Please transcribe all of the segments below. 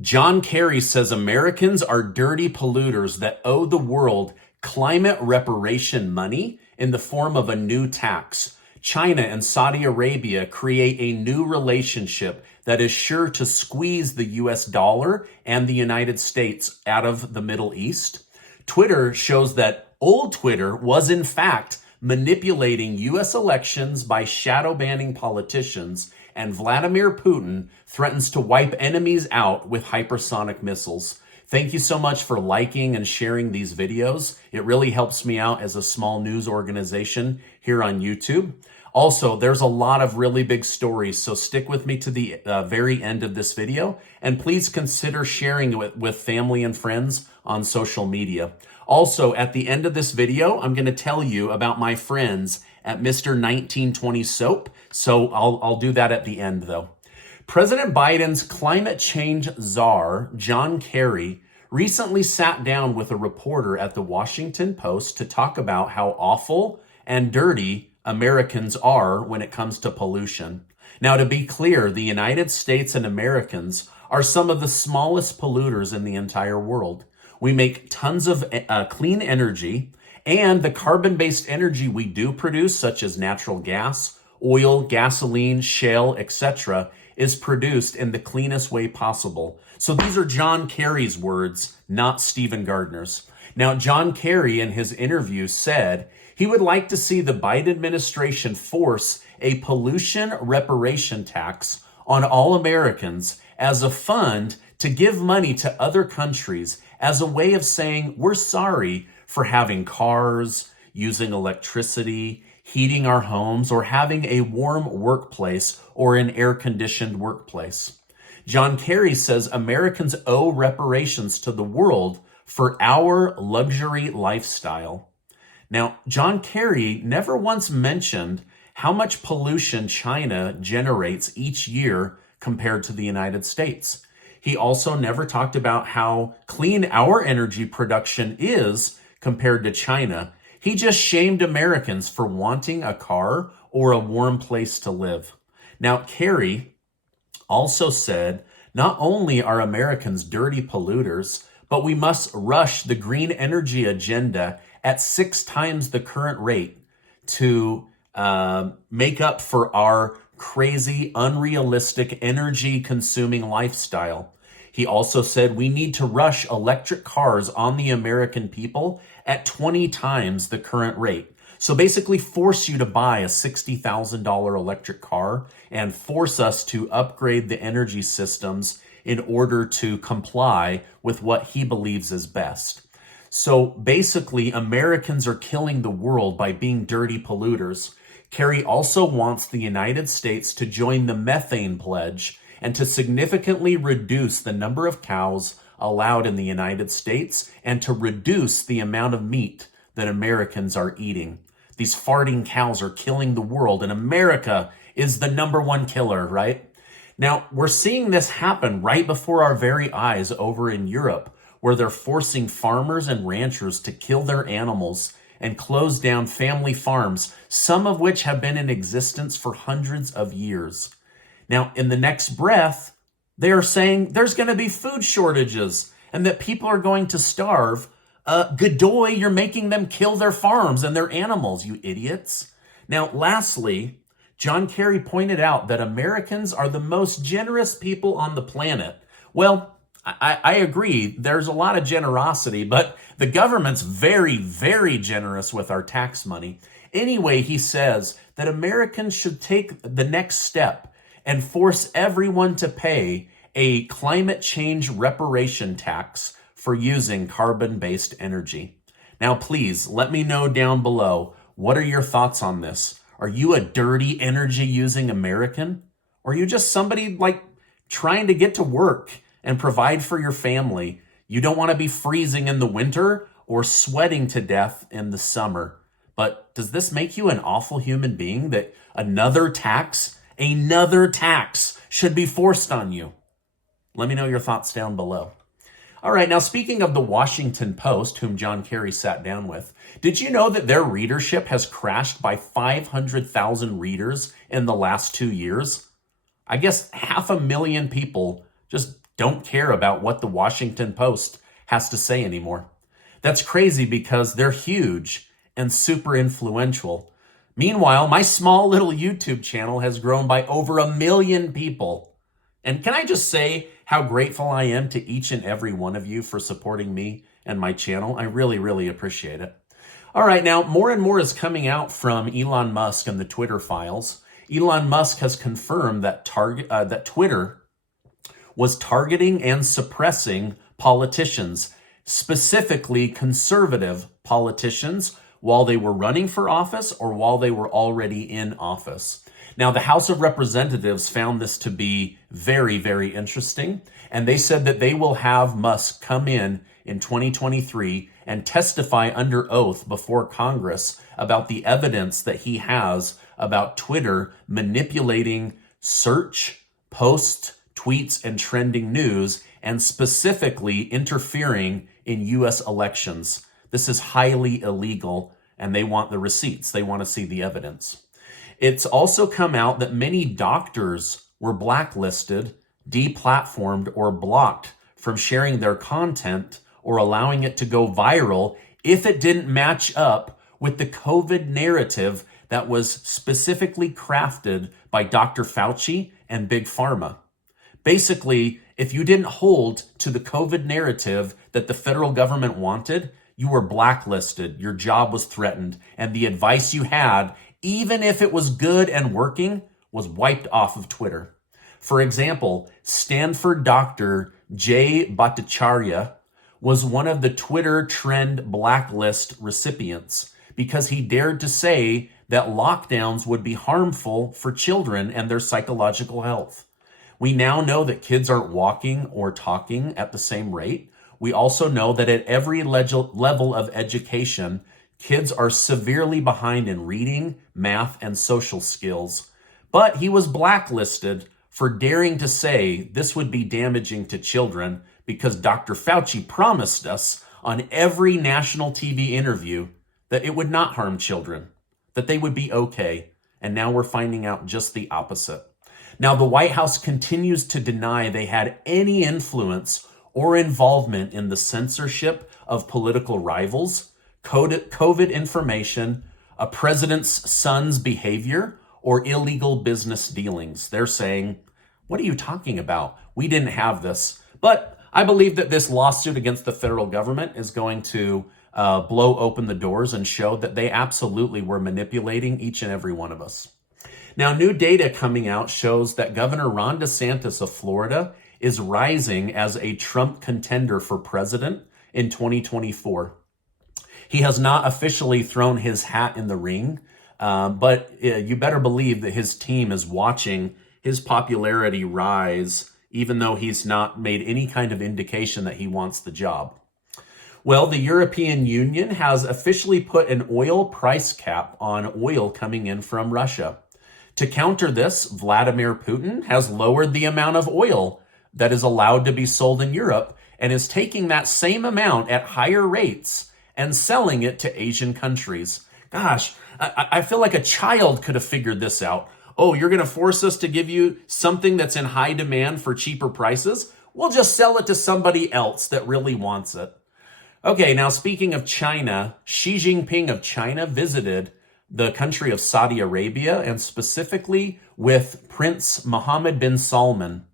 John Kerry says Americans are dirty polluters that owe the world climate reparation money in the form of a new tax. China and Saudi Arabia create a new relationship that is sure to squeeze the US dollar and the United States out of the Middle East. Twitter shows that old Twitter was in fact manipulating US elections by shadow banning politicians, and Vladimir Putin threatens to wipe enemies out with hypersonic missiles. Thank you so much for liking and sharing these videos. It really helps me out as a small news organization here on YouTube. Also, there's a lot of really big stories, so stick with me to the very end of this video, and please consider sharing it with family and friends on social media. Also, at the end of this video, I'm going to tell you about my friends at Mr. 1920 Soap, so I'll do that at the end, though. President Biden's climate change czar, John Kerry, recently sat down with a reporter at the Washington Post to talk about how awful and dirty Americans are when it comes to pollution. Now, to be clear, the United States and Americans are some of the smallest polluters in the entire world. We make tons of clean energy, and the carbon-based energy we do produce, such as natural gas, oil, gasoline, shale, etc., is produced in the cleanest way possible. So these are John Kerry's words, not Stephen Gardner's. Now, John Kerry in his interview said he would like to see the Biden administration force a pollution reparation tax on all Americans as a fund to give money to other countries as a way of saying we're sorry for having cars, using electricity, heating our homes, or having a warm workplace or an air-conditioned workplace. John Kerry says Americans owe reparations to the world for our luxury lifestyle. Now, John Kerry never once mentioned how much pollution China generates each year compared to the United States. He also never talked about how clean our energy production is compared to China. He just shamed Americans for wanting a car or a warm place to live. Now, Kerry also said, not only are Americans dirty polluters, but we must rush the green energy agenda at 6 times the current rate to make up for our crazy, unrealistic, energy-consuming lifestyle. He also said we need to rush electric cars on the American people at 20 times the current rate. So basically force you to buy a $60,000 electric car and force us to upgrade the energy systems in order to comply with what he believes is best. So basically, Americans are killing the world by being dirty polluters. Kerry also wants the United States to join the methane pledge and to significantly reduce the number of cows allowed in the United States and to reduce the amount of meat that Americans are eating. These farting cows are killing the world, and America is the #1 killer, right? Now, we're seeing this happen right before our very eyes over in Europe, where they're forcing farmers and ranchers to kill their animals and close down family farms, some of which have been in existence for hundreds of years. Now, in the next breath, they are saying there's going to be food shortages and that people are going to starve. Godoy, you're making them kill their farms and their animals, you idiots. Now, lastly, John Kerry pointed out that Americans are the most generous people on the planet. Well, I agree. There's a lot of generosity, but the government's very, very generous with our tax money. Anyway, he says that Americans should take the next step and force everyone to pay a climate change reparation tax for using carbon-based energy. Now, please let me know down below, what are your thoughts on this? Are you a dirty energy-using American? Or are you just somebody like trying to get to work and provide for your family? You don't want to be freezing in the winter or sweating to death in the summer. But does this make you an awful human being that another tax should be forced on you? Let me know your thoughts down below. All right, now speaking of the Washington Post, whom John Kerry sat down with, did you know that their readership has crashed by 500,000 readers in the last 2 years? I guess 500,000 people just don't care about what the Washington Post has to say anymore. That's crazy because they're huge and super influential. Meanwhile, my small little YouTube channel has grown by over 1 million people. And can I just say how grateful I am to each and every one of you for supporting me and my channel? I really, really appreciate it. All right, now more and more is coming out from Elon Musk and the Twitter files. Elon Musk has confirmed that Twitter was targeting and suppressing politicians, specifically conservative politicians, while they were running for office or while they were already in office. Now, the House of Representatives found this to be very, very interesting, and they said that they will have Musk come in 2023 and testify under oath before Congress about the evidence that he has about Twitter manipulating search, posts, tweets, and trending news, and specifically interfering in U.S. elections. This is highly illegal, and they want the receipts. They want to see the evidence. It's also come out that many doctors were blacklisted, deplatformed, or blocked from sharing their content or allowing it to go viral if it didn't match up with the COVID narrative that was specifically crafted by Dr. Fauci and Big Pharma. Basically, if you didn't hold to the COVID narrative that the federal government wanted, you were blacklisted, your job was threatened, and the advice you had, even if it was good and working, was wiped off of Twitter. For example, Stanford doctor Jay Bhattacharya was one of the Twitter trend blacklist recipients because he dared to say that lockdowns would be harmful for children and their psychological health. We now know that kids aren't walking or talking at the same rate. We also know that at every level of education, kids are severely behind in reading, math, and social skills. But he was blacklisted for daring to say this would be damaging to children because Dr. Fauci promised us on every national TV interview that it would not harm children, that they would be okay. And now we're finding out just the opposite. Now, the White House continues to deny they had any influence or involvement in the censorship of political rivals, COVID information, a president's son's behavior, or illegal business dealings. They're saying, what are you talking about? We didn't have this. But I believe that this lawsuit against the federal government is going to blow open the doors and show that they absolutely were manipulating each and every one of us. Now, new data coming out shows that Governor Ron DeSantis of Florida is rising as a Trump contender for president in 2024. He has not officially thrown his hat in the ring, but you better believe that his team is watching his popularity rise, even though he's not made any kind of indication that he wants the job. Well, the European Union has officially put an oil price cap on oil coming in from Russia. To counter this, Vladimir Putin has lowered the amount of oil that is allowed to be sold in Europe and is taking that same amount at higher rates and selling it to Asian countries. Gosh, I feel like a child could have figured this out. Oh, you're going to force us to give you something that's in high demand for cheaper prices? We'll just sell it to somebody else that really wants it. Okay, now speaking of China, Xi Jinping of China visited the country of Saudi Arabia, and specifically with Prince Mohammed bin Salman.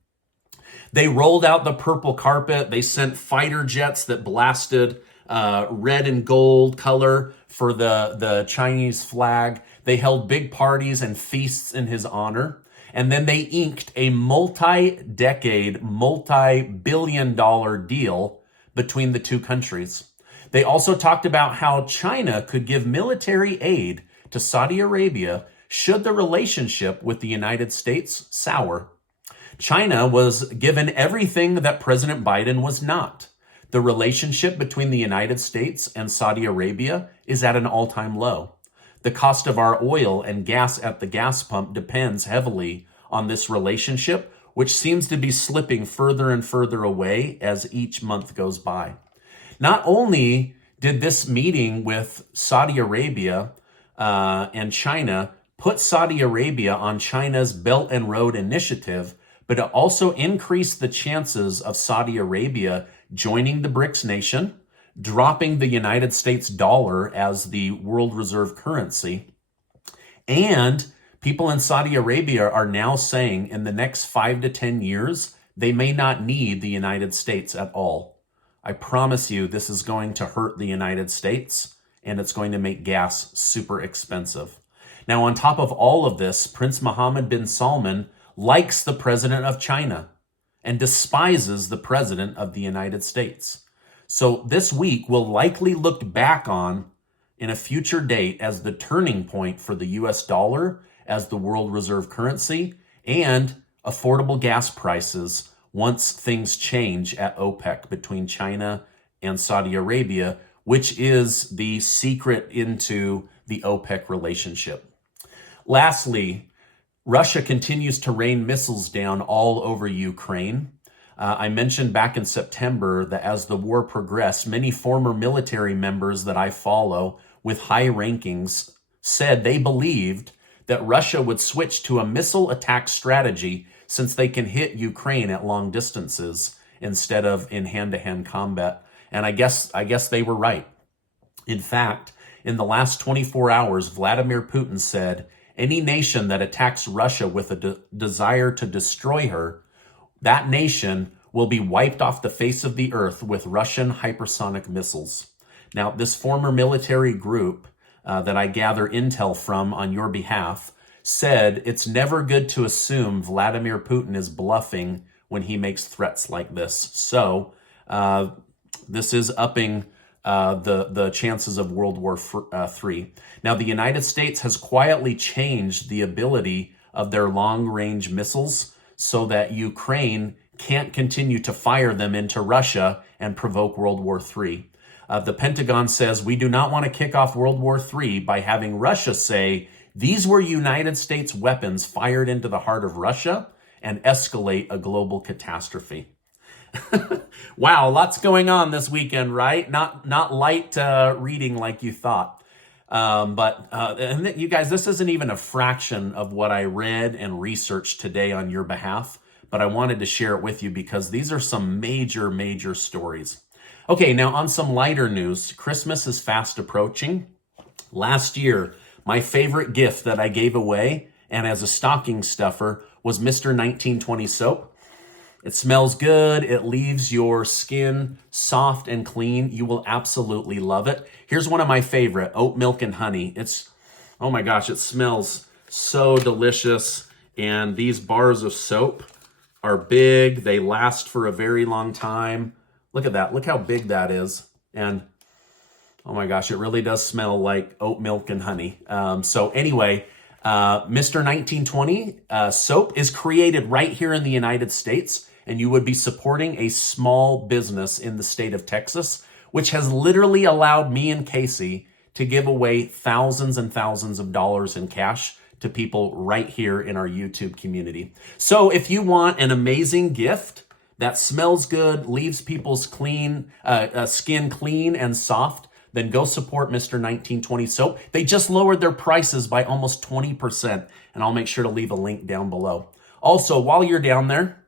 They rolled out the purple carpet. They sent fighter jets that blasted red and gold color for the Chinese flag. They held big parties and feasts in his honor. And then they inked a multi-decade, multi-billion-dollar deal between the two countries. They also talked about how China could give military aid to Saudi Arabia should the relationship with the United States sour. China was given everything that President Biden was not. The relationship between the United States and Saudi Arabia is at an all-time low. The cost of our oil and gas at the gas pump depends heavily on this relationship, which seems to be slipping further and further away as each month goes by. Not only did this meeting with Saudi Arabia and China put Saudi Arabia on China's Belt and Road Initiative, but it also increased the chances of Saudi Arabia joining the BRICS nation, dropping the United States dollar as the world reserve currency. And people in Saudi Arabia are now saying in the next 5 to 10 years, they may not need the United States at all. I promise you, this is going to hurt the United States, and it's going to make gas super expensive. Now, on top of all of this, Prince Mohammed bin Salman likes the president of China and despises the president of the United States. So this week will likely look back on in a future date as the turning point for the US dollar as the world reserve currency and affordable gas prices once things change at OPEC between China and Saudi Arabia, which is the secret into the OPEC relationship. Lastly, Russia continues to rain missiles down all over Ukraine. I mentioned back in September that as the war progressed, many former military members that I follow with high rankings said they believed that Russia would switch to a missile attack strategy since they can hit Ukraine at long distances instead of in hand-to-hand combat. And I guess they were right. In fact, in the last 24 hours, Vladimir Putin said, any nation that attacks Russia with a desire to destroy her, that nation will be wiped off the face of the earth with Russian hypersonic missiles. Now, this former military group that I gather intel from on your behalf said it's never good to assume Vladimir Putin is bluffing when he makes threats like this. So this is upping the chances of World War III. Now, the United States has quietly changed the ability of their long-range missiles so that Ukraine can't continue to fire them into Russia and provoke World War III. The Pentagon says we do not want to kick off World War III by having Russia say, these were United States weapons fired into the heart of Russia and escalate a global catastrophe. Wow, lots going on this weekend, right? Not light reading like you thought. And you guys, this isn't even a fraction of what I read and researched today on your behalf, but I wanted to share it with you because these are some major, major stories. Okay, now on some lighter news, Christmas is fast approaching. Last year, my favorite gift that I gave away, and as a stocking stuffer, was Mr. 1920 soap. It smells good. It leaves your skin soft and clean. You will absolutely love it. Here's one of my favorite, oat milk and honey. Oh my gosh, it smells so delicious. And these bars of soap are big. They last for a very long time. Look at that. Look how big that is. And oh my gosh, it really does smell like oat milk and honey. So anyway, Mr. 1920 soap is created right here in the United States, and you would be supporting a small business in the state of Texas, which has literally allowed me and Casey to give away thousands and thousands of dollars in cash to people right here in our YouTube community. So if you want an amazing gift that smells good, leaves people's skin clean and soft, then go support Mr. 1920 soap. They just lowered their prices by almost 20%, and I'll make sure to leave a link down below. Also, while you're down there,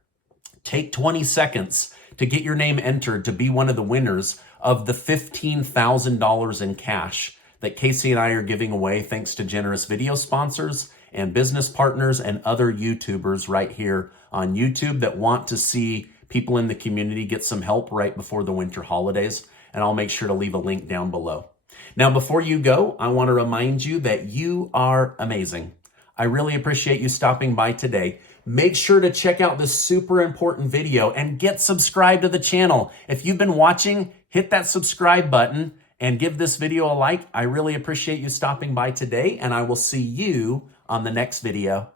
take 20 seconds to get your name entered to be one of the winners of the $15,000 in cash that Casey and I are giving away thanks to generous video sponsors and business partners and other YouTubers right here on YouTube that want to see people in the community get some help right before the winter holidays. And I'll make sure to leave a link down below. Now, before you go, I want to remind you that you are amazing. I really appreciate you stopping by today. Make sure to check out this super important video and get subscribed to the channel. If you've been watching, hit that subscribe button and give this video a like. I really appreciate you stopping by today, and I will see you on the next video.